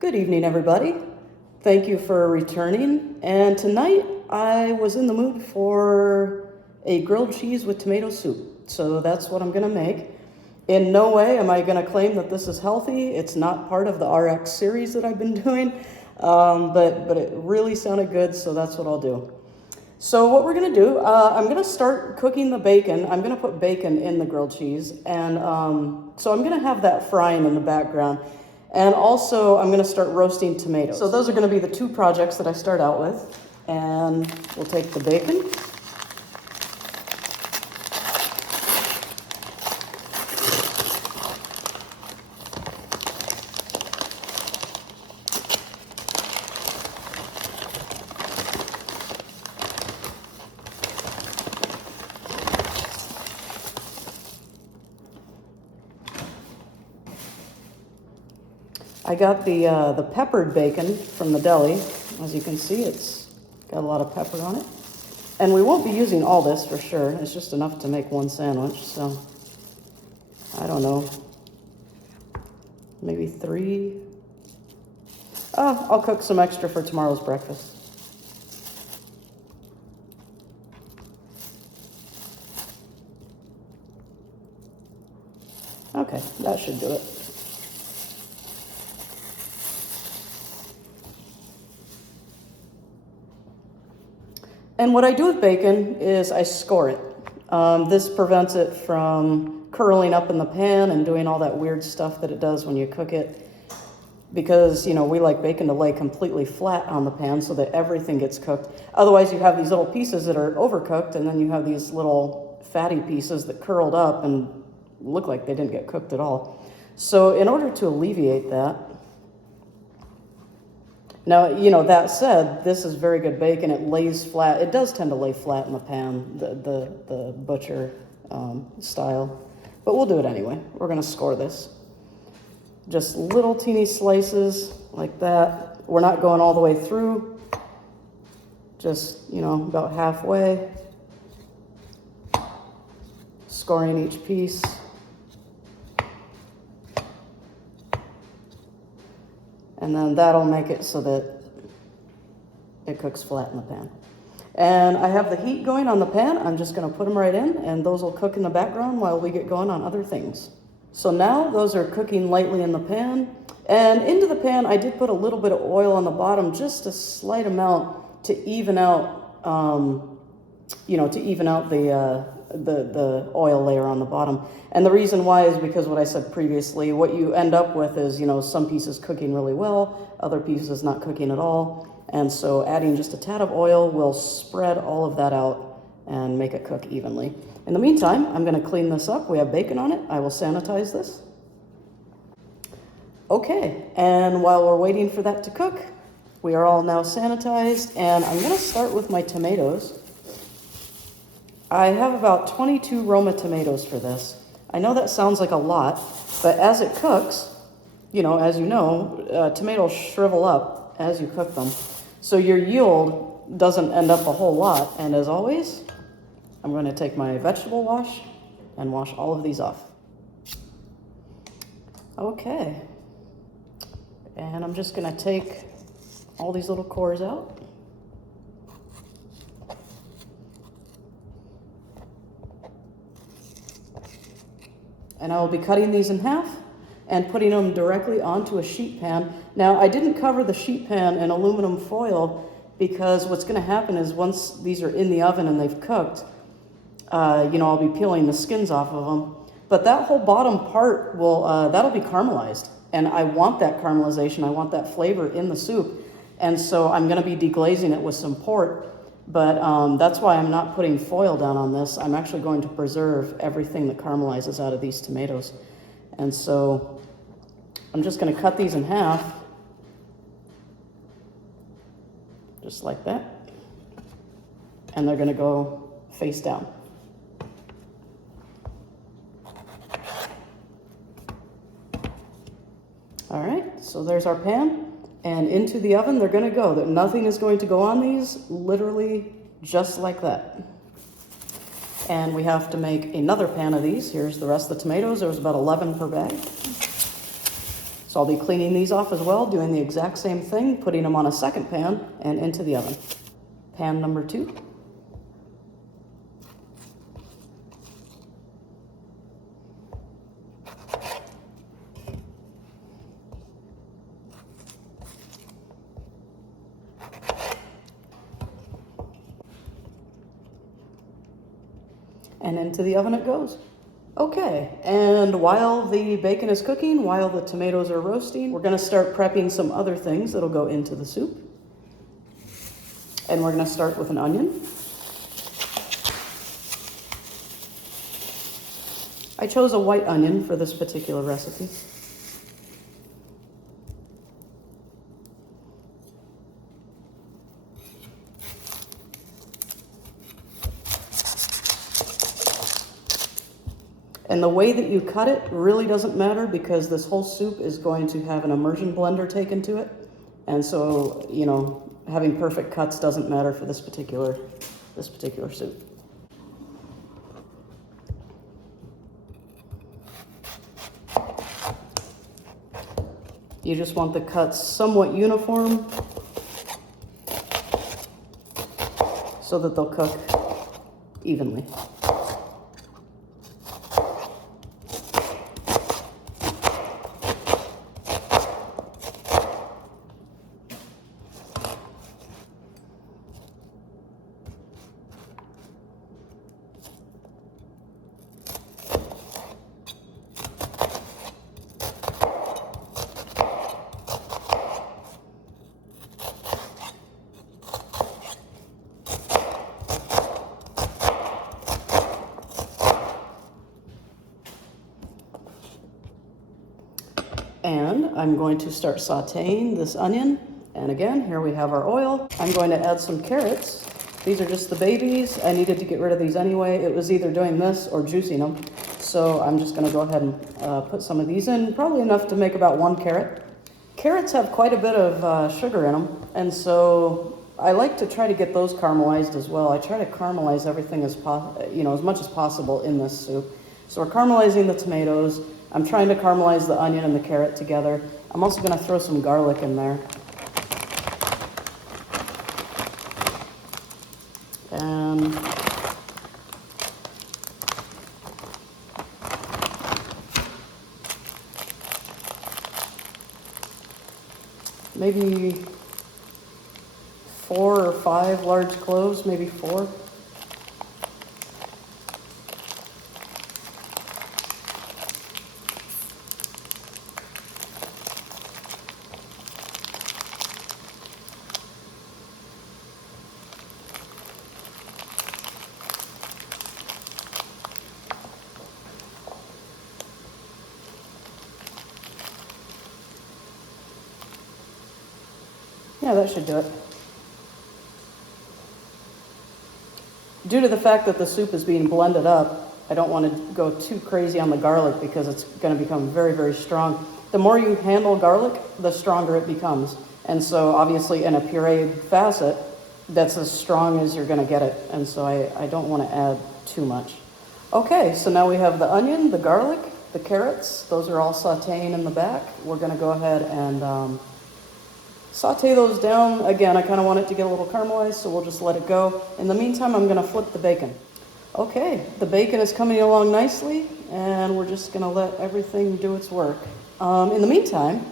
Good evening, everybody. Thank you for returning. And tonight I was in the mood for a grilled cheese with tomato soup. So that's what I'm gonna make. In no way am I gonna claim that this is healthy. It's not part of the RX series that I've been doing, but it really sounded good, so that's what I'll do. So what we're gonna do, I'm gonna start cooking the bacon. I'm gonna put bacon in the grilled cheese, and so I'm gonna have that frying in the background. And also I'm gonna start roasting tomatoes. So those are gonna be the two projects that I start out with. And we'll take the bacon. I got the peppered bacon from the deli. As you can see, it's got a lot of pepper on it. And we won't be using all this for sure. It's just enough to make one sandwich, so I don't know, maybe 3. I'll cook some extra for tomorrow's breakfast. Okay, that should do it. And what I do with bacon is I score it. This prevents it from curling up in the pan and doing all that weird stuff that it does when you cook it. Because, you know, we like bacon to lay completely flat on the pan so that everything gets cooked. Otherwise, you have these little pieces that are overcooked, and then you have these little fatty pieces that curled up and look like they didn't get cooked at all. So in order to alleviate that, now, you know, that said, this is very good bacon. It lays flat. It does tend to lay flat in the pan, the butcher style. But we'll do it anyway. We're going to score this. Just little teeny slices like that. We're not going all the way through. Just, you know, about halfway. Scoring each piece. And then that'll make it so that it cooks flat in the pan. And I have the heat going on the pan. I'm just gonna put them right in, and those will cook in the background while we get going on other things. So now those are cooking lightly in the pan. And into the pan, I did put a little bit of oil on the bottom, just a slight amount to even out, you know, to even out the oil layer on the bottom. And the reason why is because what I said previously, what you end up with is, you know, some pieces cooking really well, other pieces not cooking at all. And so adding just a tad of oil will spread all of that out and make it cook evenly. In the meantime, I'm gonna clean this up. We have bacon on it. I will sanitize this. Okay, and while we're waiting for that to cook, we are all now sanitized, and I'm gonna start with my tomatoes. I have about 22 Roma tomatoes for this. I know that sounds like a lot, but as it cooks, you know, as you know, tomatoes shrivel up as you cook them. So your yield doesn't end up a whole lot. And as always, I'm going to take my vegetable wash and wash all of these off. Okay. And I'm just going to take all these little cores out. And I will be cutting these in half and putting them directly onto a sheet pan. Now, I didn't cover the sheet pan in aluminum foil because what's gonna happen is once these are in the oven and they've cooked, you know, I'll be peeling the skins off of them. But that whole bottom part will, that'll be caramelized. And I want that caramelization, I want that flavor in the soup. And so I'm gonna be deglazing it with some port. But that's why I'm not putting foil down on this. I'm actually going to preserve everything that caramelizes out of these tomatoes. And so I'm just going to cut these in half, just like that. And they're going to go face down. All right, so there's our pan. And into the oven they're gonna go. Nothing is going to go on these, literally just like that. And we have to make another pan of these. Here's the rest of the tomatoes. There was about 11 per bag. So So I'll be cleaning these off as well, doing the exact same thing, putting them on a second pan and into the oven. Pan number 2. And into the oven it goes. Okay, and while the bacon is cooking, while the tomatoes are roasting, we're gonna start prepping some other things that'll go into the soup. And we're gonna start with an onion. I chose a white onion for this particular recipe. And the way that you cut it really doesn't matter because this whole soup is going to have an immersion blender taken to it. And so, you know, having perfect cuts doesn't matter for this particular soup. You just want the cuts somewhat uniform so that they'll cook evenly. And I'm going to start sauteing this onion. And again, here we have our oil. I'm going to add some carrots. These are just the babies. I needed to get rid of these anyway. It was either doing this or juicing them. So I'm just gonna go ahead and put some of these in, probably enough to make about 1 carrot. Carrots have quite a bit of sugar in them. And so I like to try to get those caramelized as well. I try to caramelize everything as much as possible in this soup. So we're caramelizing the tomatoes. I'm trying to caramelize the onion and the carrot together. I'm also going to throw some garlic in there. And maybe 4 or 5 large cloves, maybe 4. Yeah, that should do it. Due to the fact that the soup is being blended up, I don't want to go too crazy on the garlic because it's going to become very, very strong. The more you handle garlic, the stronger it becomes. And so obviously in a pureed facet, that's as strong as you're going to get it. And so I don't want to add too much. Okay, so now we have the onion, the garlic, the carrots. Those are all sauteing in the back. We're going to go ahead and saute those down. Again, I kind of want it to get a little caramelized, so we'll just let it go. In the meantime, I'm going to flip the bacon. Okay, the bacon is coming along nicely, and we're just going to let everything do its work. In the meantime,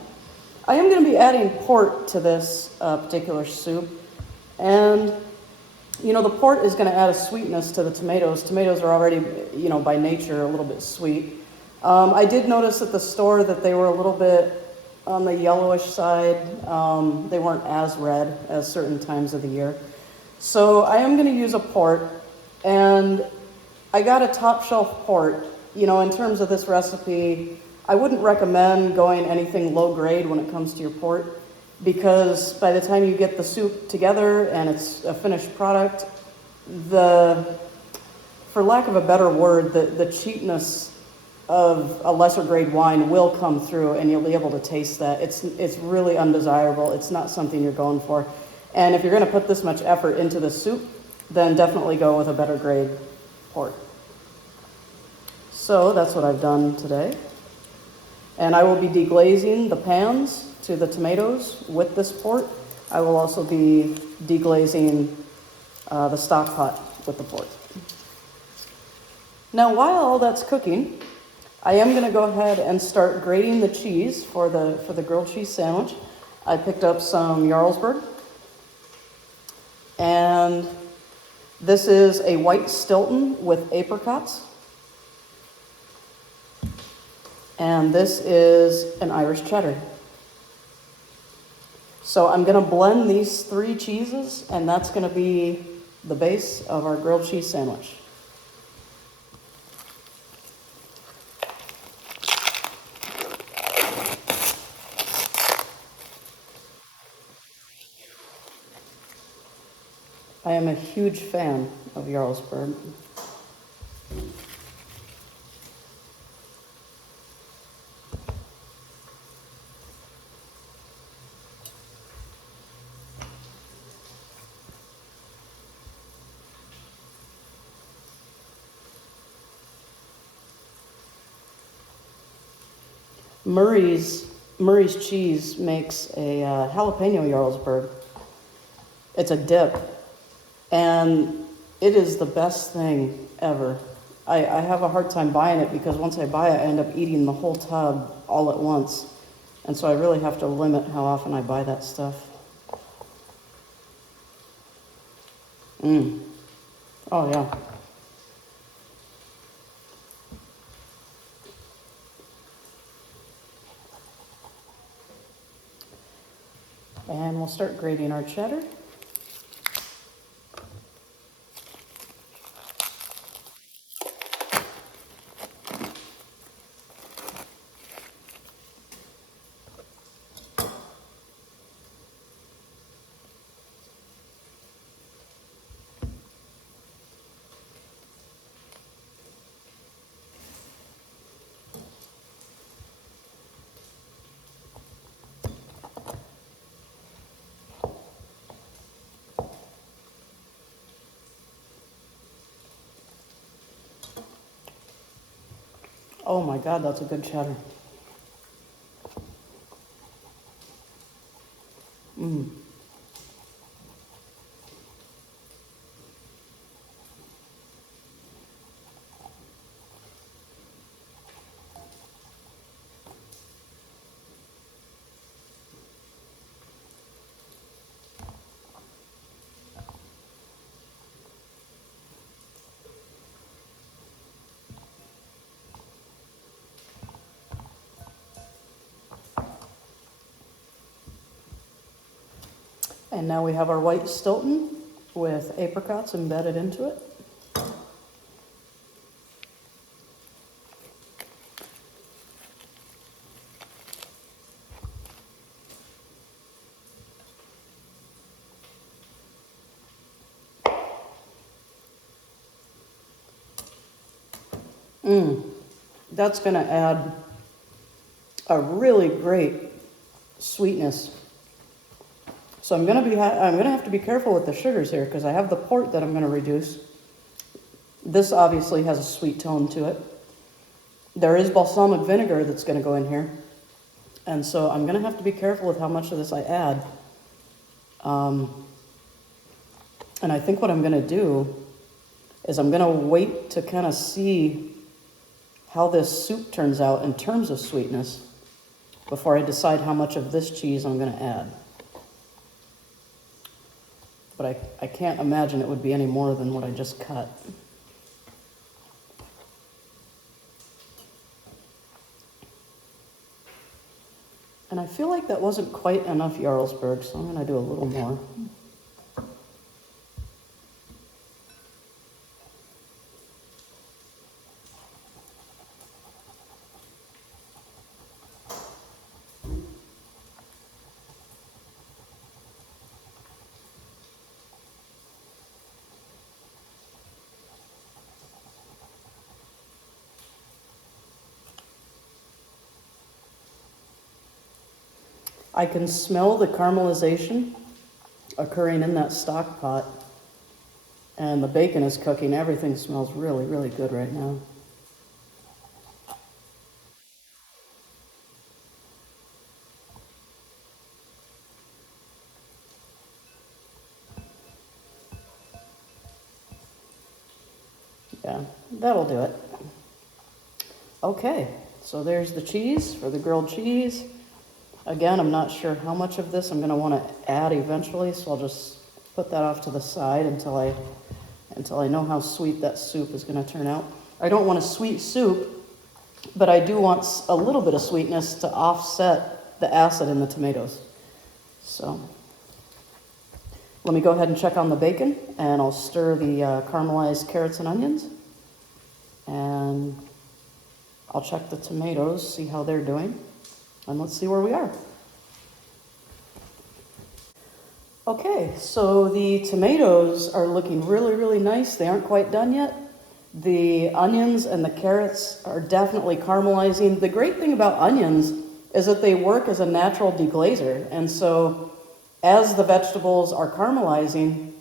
I am going to be adding port to this particular soup, and you know, the port is going to add a sweetness to the tomatoes. Tomatoes are already, you know, by nature a little bit sweet. I did notice at the store that they were a little bit on the yellowish side. They weren't as red as certain times of the year. So I am going to use a port, and I got a top shelf port. You know, in terms of this recipe, I wouldn't recommend going anything low grade when it comes to your port, because by the time you get the soup together and it's a finished product, for lack of a better word, the cheapness of a lesser grade wine will come through, and you'll be able to taste that. It's really undesirable. It's not something you're going for. And if you're going to put this much effort into the soup, then definitely go with a better grade port. So that's what I've done today. And I will be deglazing the pans to the tomatoes with this port. I will also be deglazing the stock pot with the port. Now, while all that's cooking, I am going to go ahead and start grating the cheese for the grilled cheese sandwich. I picked up some Jarlsberg, and this is a white Stilton with apricots, and this is an Irish cheddar. So I'm going to blend these three cheeses, and that's going to be the base of our grilled cheese sandwich. I am a huge fan of Jarlsberg. Murray's Cheese makes a jalapeno Jarlsberg. It's a dip, and it is the best thing ever. I have a hard time buying it because once I buy it, I end up eating the whole tub all at once. And so I really have to limit how often I buy that stuff. Oh, yeah. And we'll start grating our cheddar. Oh my God, that's a good cheddar. And now we have our white Stilton with apricots embedded into it. That's going to add a really great sweetness. So I'm going to have to be careful with the sugars here because I have the port that I'm going to reduce. This obviously has a sweet tone to it. There is balsamic vinegar that's going to go in here. And so I'm going to have to be careful with how much of this I add. And I think what I'm going to do is I'm going to wait to kind of see how this soup turns out in terms of sweetness before I decide how much of this cheese I'm going to add. But I can't imagine it would be any more than what I just cut. And I feel like that wasn't quite enough Jarlsberg, so I'm going to do a little more. I can smell the caramelization occurring in that stock pot, and the bacon is cooking. Everything smells really, really good right now. pan. That'll do it. Okay, so there's the cheese for the grilled cheese. Again, I'm not sure how much of this I'm going to want to add eventually, so I'll just put that off to the side until I know how sweet that soup is going to turn out. I don't want a sweet soup, but I do want a little bit of sweetness to offset the acid in the tomatoes. So let me go ahead and check on the bacon, and I'll stir the caramelized carrots and onions. And I'll check the tomatoes, see how they're doing, and let's see where we are. Okay, so the tomatoes are looking really, really nice. They aren't quite done yet. The onions and the carrots are definitely caramelizing. The great thing about onions is that they work as a natural deglazer. And so as the vegetables are caramelizing,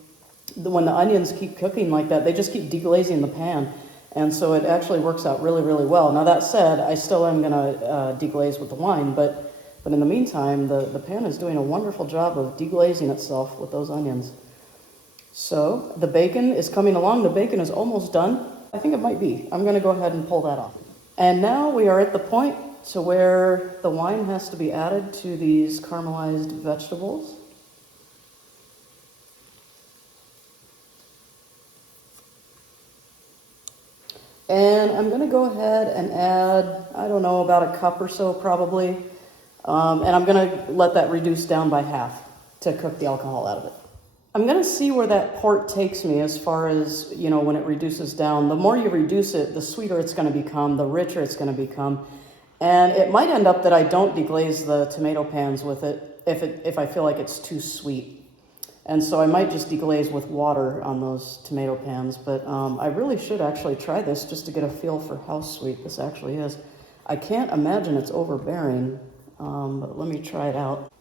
when the onions keep cooking like that, they just keep deglazing the pan. And so it actually works out really, really well. Now that said, I still am going to deglaze with the wine, but in the meantime, the pan is doing a wonderful job of deglazing itself with those onions. So the bacon is coming along. The bacon is almost done. I think it might be. I'm going to go ahead and pull that off. And now we are at the point to where the wine has to be added to these caramelized vegetables. And I'm going to go ahead and add, I don't know, about a cup or so probably. And I'm going to let that reduce down by half to cook the alcohol out of it. I'm going to see where that port takes me as far as, you know, when it reduces down. The more you reduce it, the sweeter it's going to become, the richer it's going to become. And it might end up that I don't deglaze the tomato pans with it if I feel like it's too sweet. And so I might just deglaze with water on those tomato pans. But I really should actually try this just to get a feel for how sweet this actually is. I can't imagine it's overbearing, but let me try it out.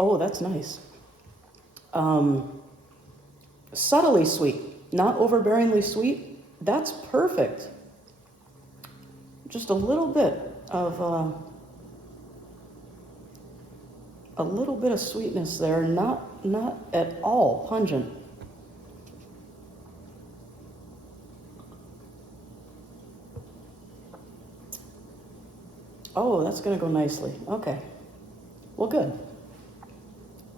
Oh, that's nice. Subtly sweet, not overbearingly sweet. That's perfect. Just a little bit of sweetness there, not at all pungent. Oh, that's going to go nicely. Okay. Well, good.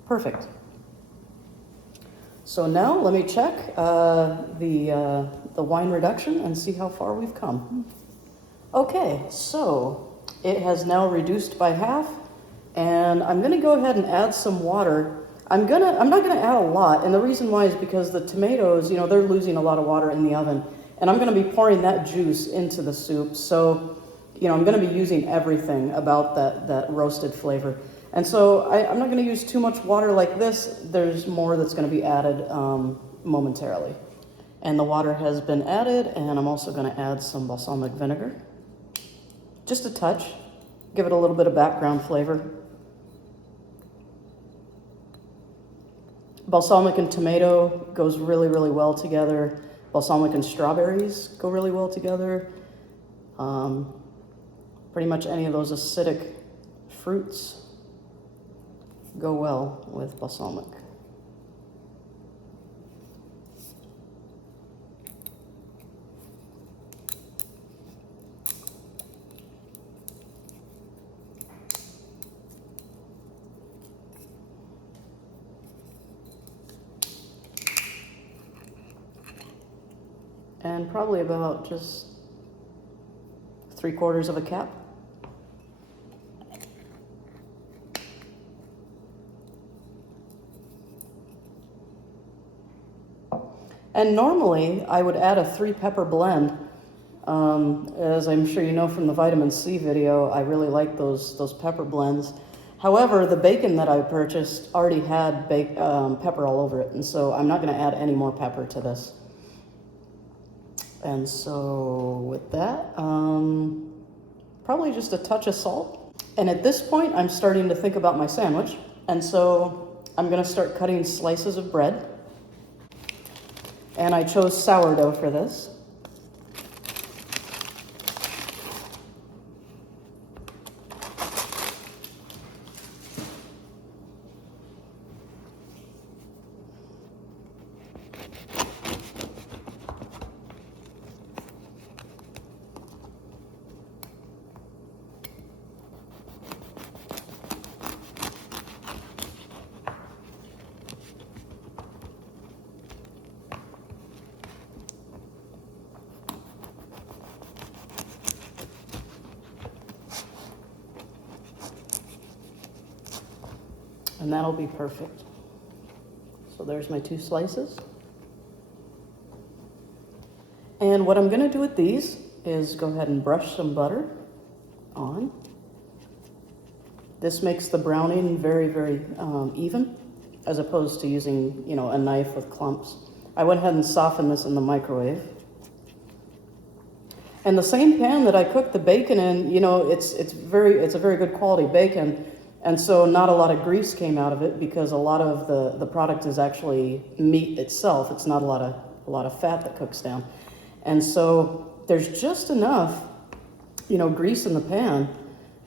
Perfect. So now let me check the wine reduction and see how far we've come. Okay, so it has now reduced by half, and I'm going to go ahead and add some water. I'm not going to add a lot, and the reason why is because the tomatoes, you know, they're losing a lot of water in the oven, and I'm going to be pouring that juice into the soup. So, you know, I'm going to be using everything about that roasted flavor. And so I'm not going to use too much water like this. There's more that's going to be added momentarily. And the water has been added, and I'm also going to add some balsamic vinegar. Just a touch. Give it a little bit of background flavor. Balsamic and tomato goes really, really well together. Balsamic and strawberries go really well together. Pretty much any of those acidic fruits go well with balsamic. And probably about just 3/4 of a cap. And normally I would add a 3-pepper blend. As I'm sure you know from the vitamin C video, I really like those pepper blends. However, the bacon that I purchased already had pepper all over it, and so I'm not going to add any more pepper to this. And so with that, probably just a touch of salt. And at this point, I'm starting to think about my sandwich. And so I'm going to start cutting slices of bread. And I chose sourdough for this. And that'll be perfect. So there's my 2 slices. And what I'm gonna do with these is go ahead and brush some butter on. This makes the browning very, very even, as opposed to using, you know, a knife with clumps. I went ahead and softened this in the microwave. And the same pan that I cooked the bacon in, you know, it's a very good quality bacon. And so not a lot of grease came out of it because a lot of the product is actually meat itself. It's not a lot of fat that cooks down. And so there's just enough, you know, grease in the pan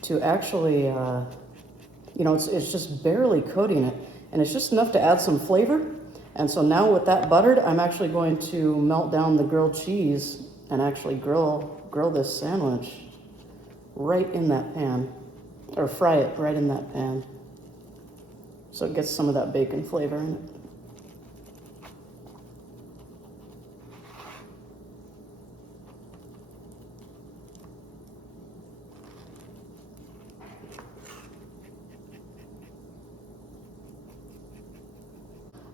to actually, you know, it's just barely coating it. And it's just enough to add some flavor. And so now with that buttered, I'm actually going to melt down the grilled cheese and actually grill this sandwich right in that pan. Or fry it right in that pan, so it gets some of that bacon flavor in it.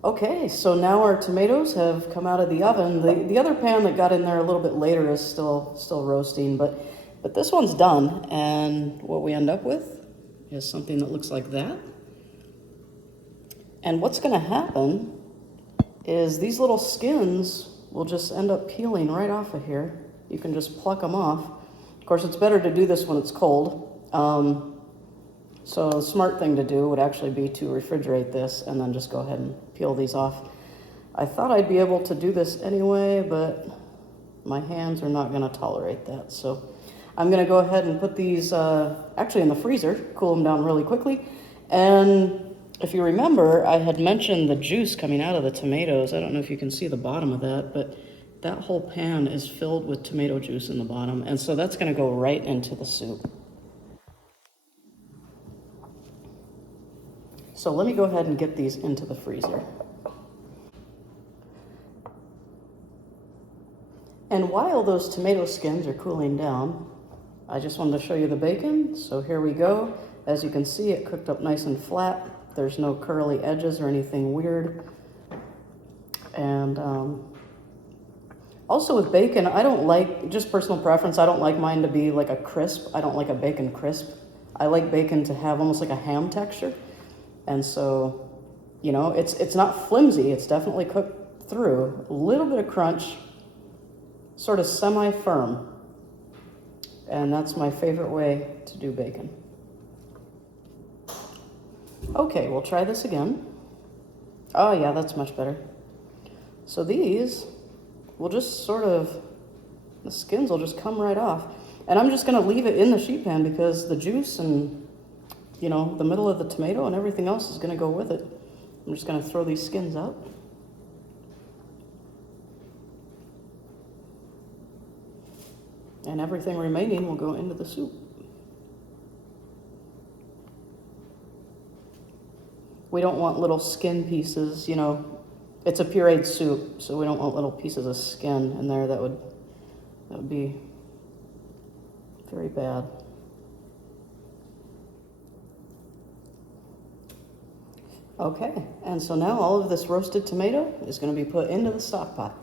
Okay, so now our tomatoes have come out of the oven. The other pan that got in there a little bit later is still roasting, but this one's done, and what we end up with is something that looks like that. And what's gonna happen is these little skins will just end up peeling right off of here. You can just pluck them off. Of course, it's better to do this when it's cold. So the smart thing to do would actually be to refrigerate this and then just go ahead and peel these off. I thought I'd be able to do this anyway, but my hands are not gonna tolerate that. So I'm gonna go ahead and put these actually in the freezer, cool them down really quickly. And if you remember, I had mentioned the juice coming out of the tomatoes. I don't know if you can see the bottom of that, but that whole pan is filled with tomato juice in the bottom. And so that's gonna go right into the soup. So let me go ahead and get these into the freezer. And while those tomato skins are cooling down, I just wanted to show you the bacon. So here we go. As you can see, it cooked up nice and flat. There's no curly edges or anything weird. And also with bacon, I don't like, just personal preference, I don't like mine to be like a crisp. I don't like a bacon crisp. I like bacon to have almost like a ham texture. And so, you know, it's not flimsy. It's definitely cooked through. A little bit of crunch, sort of semi-firm. And that's my favorite way to do bacon. Okay, we'll try this again. Oh yeah, that's much better. So these will just sort of, the skins will just come right off. And I'm just gonna leave it in the sheet pan because the juice and, you know, the middle of the tomato and everything else is gonna go with it. I'm just gonna throw these skins out. And everything remaining will go into the soup. We don't want little skin pieces, you know. It's a pureed soup, so we don't want little pieces of skin in there. That would be very bad. Okay, and so now all of this roasted tomato is going to be put into the stock pot.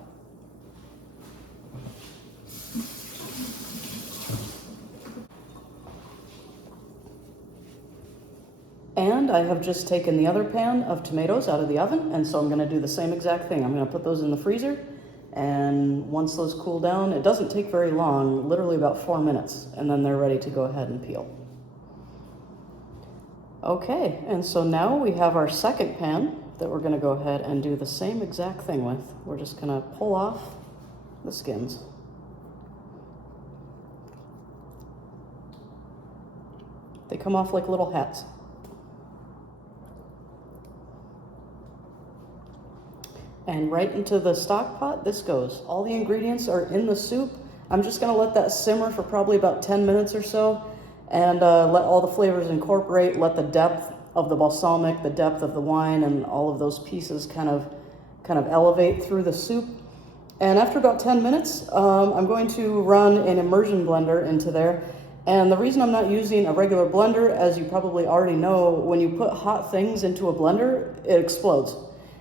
And I have just taken the other pan of tomatoes out of the oven, and so I'm going to do the same exact thing. I'm going to put those in the freezer, and once those cool down, it doesn't take very long, literally about 4 minutes, and then they're ready to go ahead and peel. Okay, and so now we have our second pan that we're gonna go ahead and do the same exact thing with. We're just gonna pull off the skins. They come off like little hats. And right into the stock pot this goes. All the ingredients are in the soup. I'm just gonna let that simmer for probably about 10 minutes or so and let all the flavors incorporate, let the depth of the balsamic, the depth of the wine, and all of those pieces kind of elevate through the soup. And after about 10 minutes, I'm going to run an immersion blender into there. And the reason I'm not using a regular blender, as you probably already know, when you put hot things into a blender, it explodes.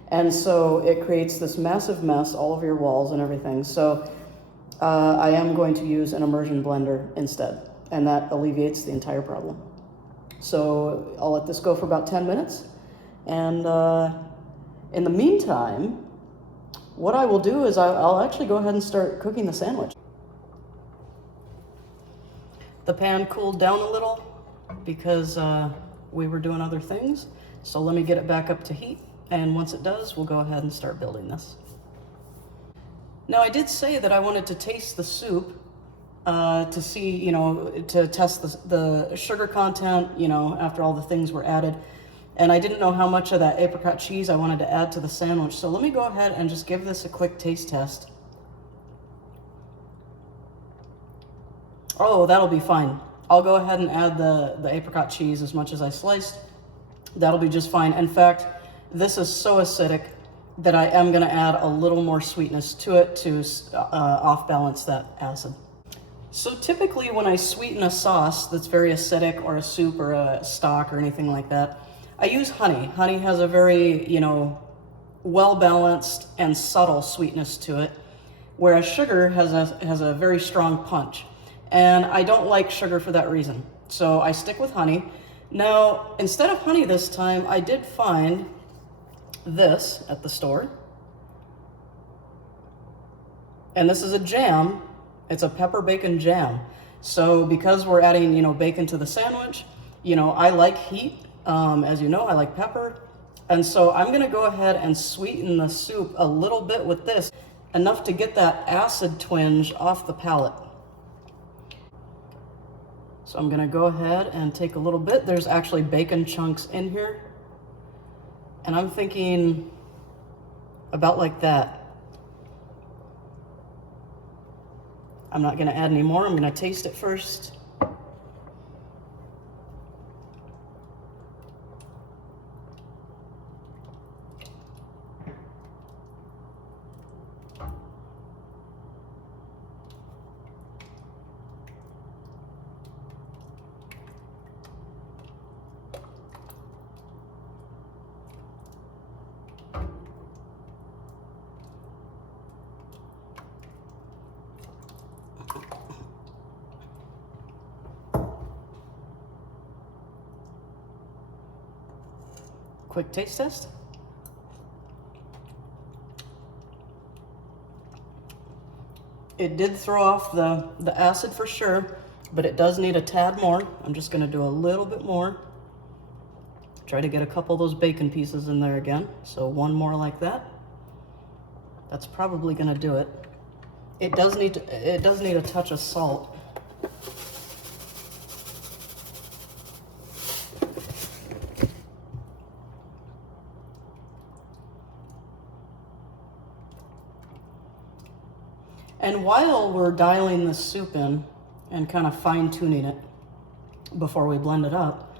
And so it creates this massive mess all over your walls and everything. So I am going to use an immersion blender instead, and that alleviates the entire problem. So I'll let this go for about 10 minutes. And in the meantime, what I will do is I'll actually go ahead and start cooking the sandwich. The pan cooled down a little because we were doing other things. So let me get it back up to heat. And once it does, we'll go ahead and start building this. Now, I did say that I wanted to taste the soup to see, you know, to test the sugar content, you know, after all the things were added. And I didn't know how much of that apricot cheese I wanted to add to the sandwich. So let me go ahead and just give this a quick taste test. Oh, that'll be fine. I'll go ahead and add the apricot cheese as much as I sliced. That'll be just fine. In fact, this is so acidic that I am gonna add a little more sweetness to it to off balance that acid. So typically when I sweeten a sauce that's very acidic, or a soup or a stock or anything like that, I use honey. Honey has a very, you know, well-balanced and subtle sweetness to it, whereas sugar has a very strong punch. And I don't like sugar for that reason. So I stick with honey. Now, instead of honey this time, I did find this at the store. And this is a jam. It's a pepper bacon jam. So because we're adding, you know, bacon to the sandwich, you know, I like heat. As you know, I like pepper. And so I'm gonna go ahead and sweeten the soup a little bit with this, enough to get that acid twinge off the palate. So I'm gonna go ahead and take a little bit. There's actually bacon chunks in here. And I'm thinking about like that. I'm not gonna add any more. I'm gonna taste it first. Quick taste test. It did throw off the acid for sure, but it does need a tad more. I'm just gonna do a little bit more. Try to get a couple of those bacon pieces in there again. So one more like that. That's probably gonna do it. It does need a touch of salt. And while we're dialing this soup in and kind of fine tuning it before we blend it up,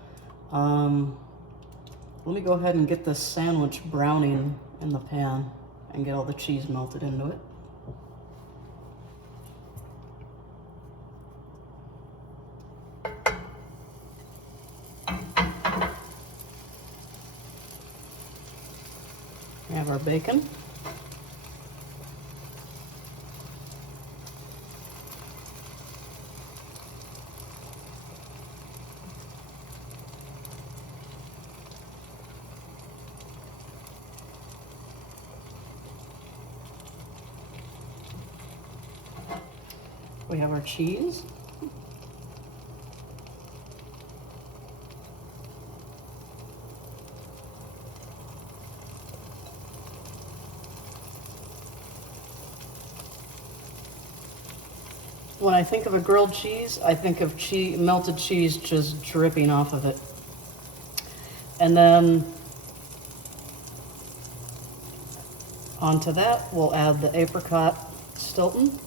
let me go ahead and get this sandwich browning in the pan and get all the cheese melted into it. We have our bacon. We have our cheese. When I think of a grilled cheese, I think of melted cheese just dripping off of it. And then onto that, we'll add the apricot Stilton.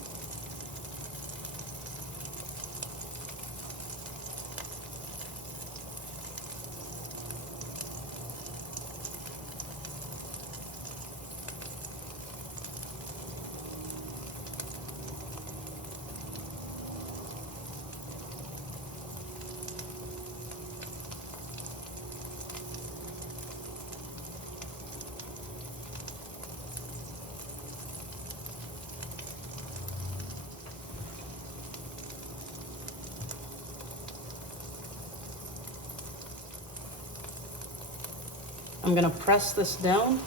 I'm gonna press this down,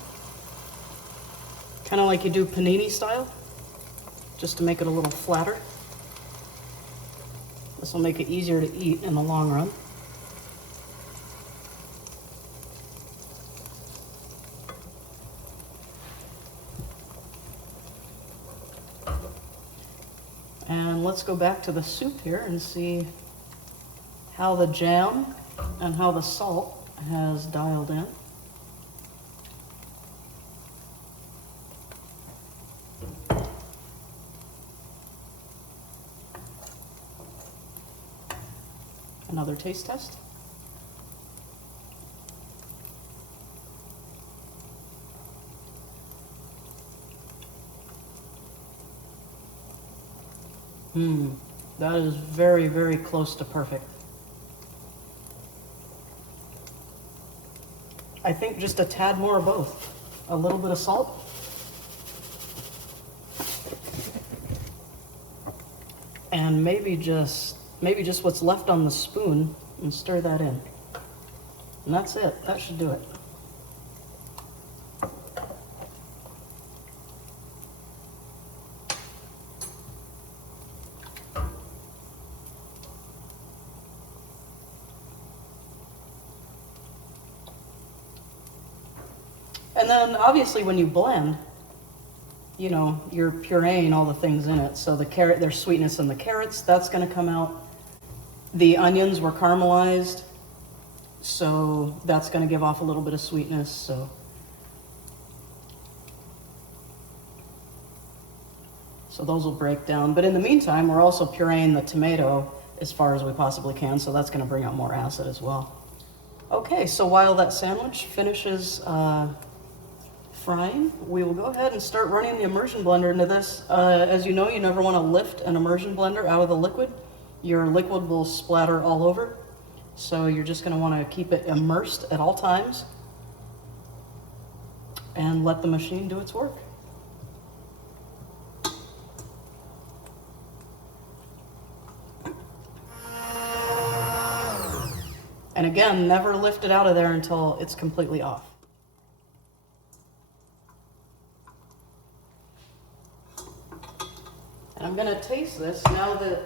kind of like you do panini style, just to make it a little flatter. This will make it easier to eat in the long run. And let's go back to the soup here and see how the jam and how the salt has dialed in. Another taste test. That is very, very close to perfect. I think just a tad more of both. A little bit of salt. And maybe just what's left on the spoon, and stir that in. And that's it. That should do it. And then obviously when you blend, you know, you're pureeing all the things in it. So there's sweetness in the carrots, that's gonna come out. The onions were caramelized, so that's gonna give off a little bit of sweetness, so those will break down. But in the meantime, we're also pureeing the tomato as far as we possibly can, so that's gonna bring out more acid as well. Okay, so while that sandwich finishes frying, we will go ahead and start running the immersion blender into this. As you know, you never want to lift an immersion blender out of the liquid. Your liquid will splatter all over. So you're just going to want to keep it immersed at all times and let the machine do its work. And again, never lift it out of there until it's completely off. And I'm gonna taste this now that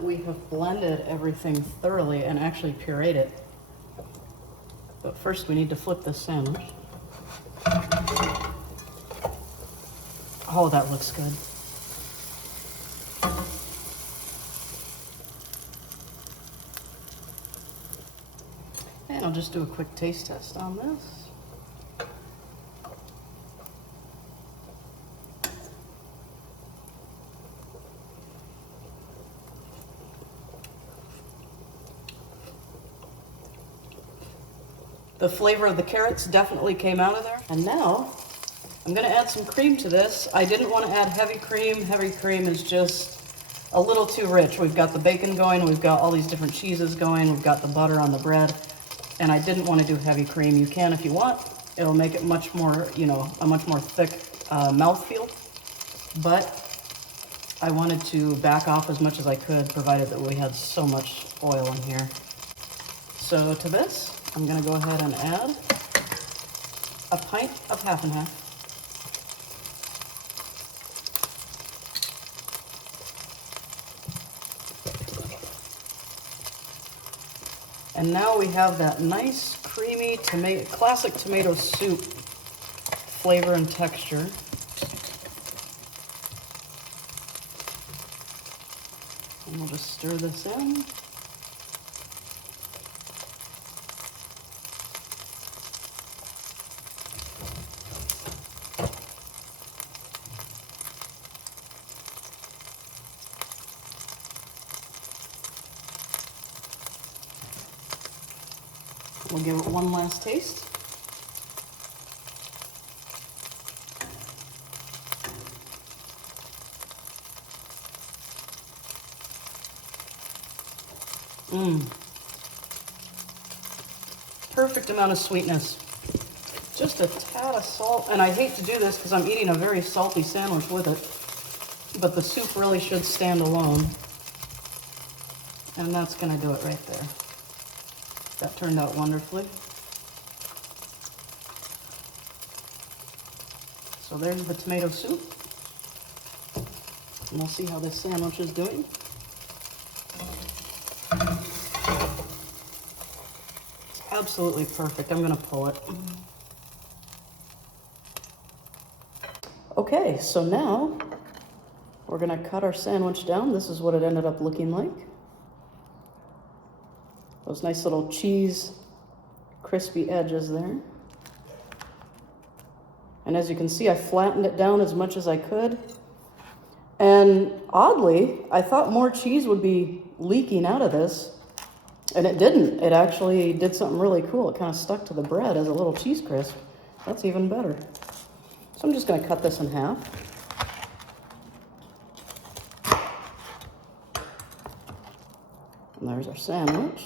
we have blended everything thoroughly and actually pureed it. But first we need to flip this sandwich. Oh, that looks good. And I'll just do a quick taste test on this. The flavor of the carrots definitely came out of there. And now I'm gonna add some cream to this. I didn't want to add heavy cream. Heavy cream is just a little too rich. We've got the bacon going, we've got all these different cheeses going, we've got the butter on the bread, and I didn't want to do heavy cream. You can if you want. It'll make it much more, you know, a much more thick mouthfeel. But I wanted to back off as much as I could, provided that we had so much oil in here. So to this, I'm gonna go ahead and add a pint of half and half. And now we have that nice, creamy, classic tomato soup flavor and texture. We'll just stir this in. We'll give it one last taste. Perfect amount of sweetness. Just a tad of salt, and I hate to do this because I'm eating a very salty sandwich with it, but the soup really should stand alone. And that's gonna do it right there. That turned out wonderfully. So there's the tomato soup. And we'll see how this sandwich is doing. It's absolutely perfect. I'm gonna pull it. Okay, so now we're gonna cut our sandwich down. This is what it ended up looking like. Those nice little cheese crispy edges there. And as you can see, I flattened it down as much as I could. And oddly, I thought more cheese would be leaking out of this, and it didn't. It actually did something really cool. It kind of stuck to the bread as a little cheese crisp. That's even better. So I'm just gonna cut this in half. And there's our sandwich.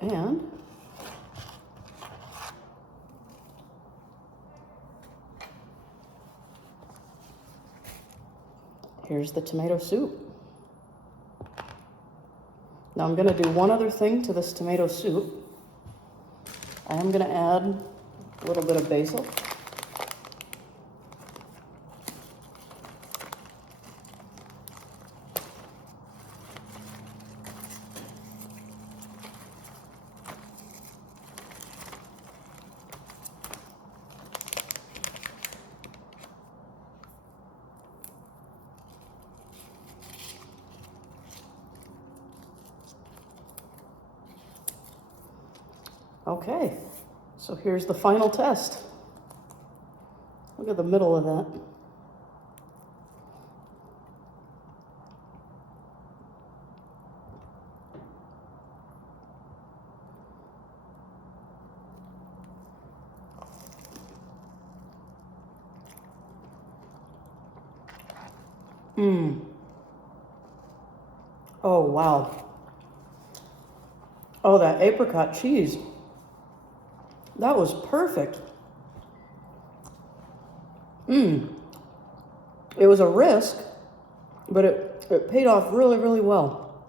And here's the tomato soup. Now I'm gonna do one other thing to this tomato soup. I am gonna add a little bit of basil. Okay, so here's the final test. Look at the middle of that. Oh, wow. Oh, that apricot cheese. That was perfect. It was a risk, but it paid off really, really well.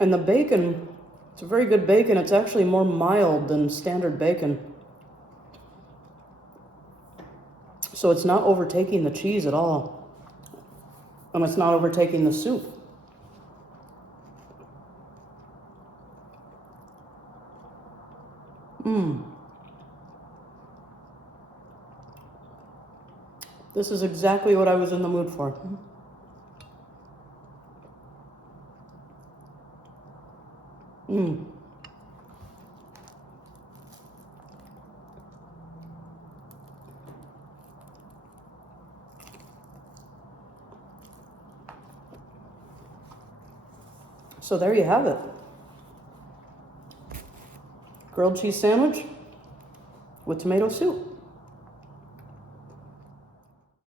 And the bacon, it's a very good bacon. It's actually more mild than standard bacon. So it's not overtaking the cheese at all. And it's not overtaking the soup. This is exactly what I was in the mood for. So there you have it. Grilled cheese sandwich with tomato soup.